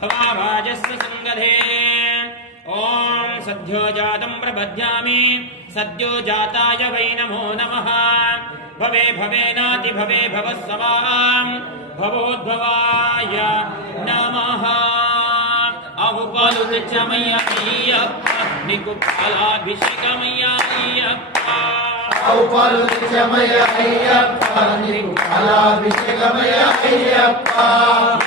भवाभाजस्य संगधे ओम सद्यो जातं प्रपद्यामि सद्यो जाताय वै नमो नमः भवे भवेनाति भवे भवस्सवां भवोद्भवाय नमः अवुपालुतिचमय्य अय्यप्प निकुपालाभिषेकमय्य अय्यप्प औपालुतिचमय्य अय्यप्प निकुपालाभिषेकमय्य अय्यप्प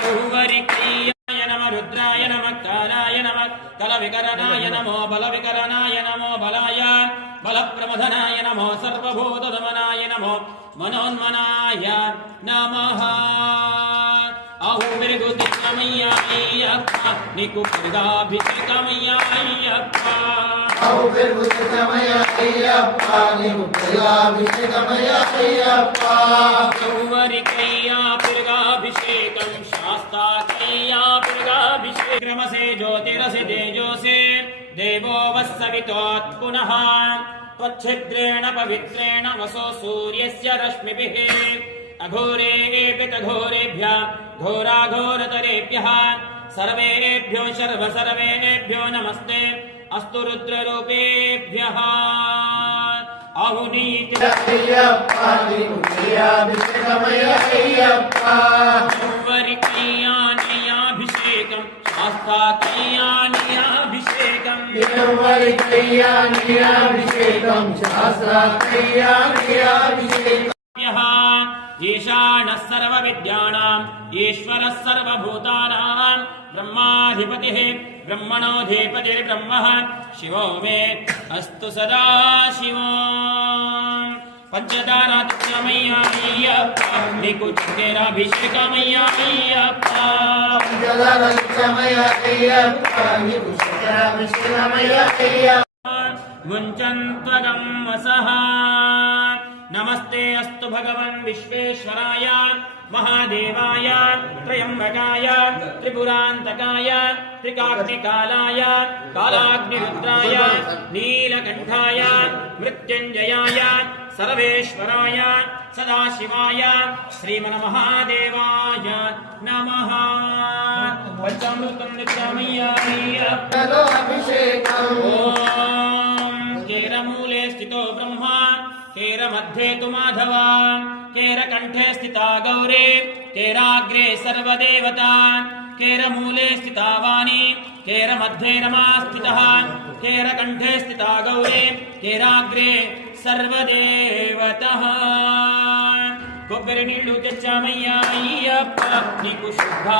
बहुवरिक्रियाय नमः रुद्राय नमः कालाय नमः कलविकरणाय नमो बलविकरणाय नमो बलाय बलप्रमथनाय नमो सर्वभूतदमनाय नमो मनोन्मनाय नमः अहुविर्गुतिचमय्य अय्यप्प निकुपालाभिषेकमय्य अय्यप्प औविर्गुतिचमय्य अय्यप्प निकुपालाभिषेकमय्य अय्यप्प बहुवरिक्रियाभिषेकं शास्ताभिषेक क्रमसे ज्योतिरसि तेजोसे देवो वस्सवितोत् पुनः त्वच्छिद्रेण पवित्रेण वसो सूर्यस्य रश्मिभिः अघोरेऽपितघोरेभ्यः घोराघोरतरेभ्यः सर्वेभ्यो सर्वेभ्यो नमस्ते अस्तु रुद्ररूपेभ्यः आहुनीत अय्यप्प निकुपालाभिषेकमय्य अय्यप्प औवरिक्रियाभिषेकं शास्त्राभिषेकं शास्त्राभिषेकं ईशानः सर्वविद्यानां ईश्वरः सर्वभूतानां ब्रह्माधिपतिः ब्रह्मणोऽधिपतिर्ब्रह्मः शिवो मे अस्तु सदा शिवो पंचदारातिचमय्य अय्यप्प निकुचेराभिषेकमय्य अय्यप्प पंचदारातिचमय्य अय्यप्प निकुचेराभिषेकमय्य अय्यप्प मुञ्चन्त्वगं वसः नमस्ते अस्तु भगवन् विश्वेश्वराय महादेवाय त्र्यम्बकाय त्रिपुरान्तकाय त्रिकाग्निकालाय कालाग्निरुद्राय नीलकण्ठाय मृत्युञ्जयाय सर्वेश्वराय सदाशिवाय श्रीमन्महादेवाय नमः पंचामृतं नित्यामय्य अय्यप्प ओम केरमूले स्थितो ब्रह्मा केरमध्ये तु माधव केरकण्ठे स्थिता गौरी केराग्रे सर्वदेवता केरमूले स्थिता वाणी केरमध्ये रमा स्थितः केरकण्ठे स्थिता गौरी केराग्रे सर्वदेवतः कोब्बरि नीळ्ळु तेच्चामय्य अय्यप्प नीकु शुद्धा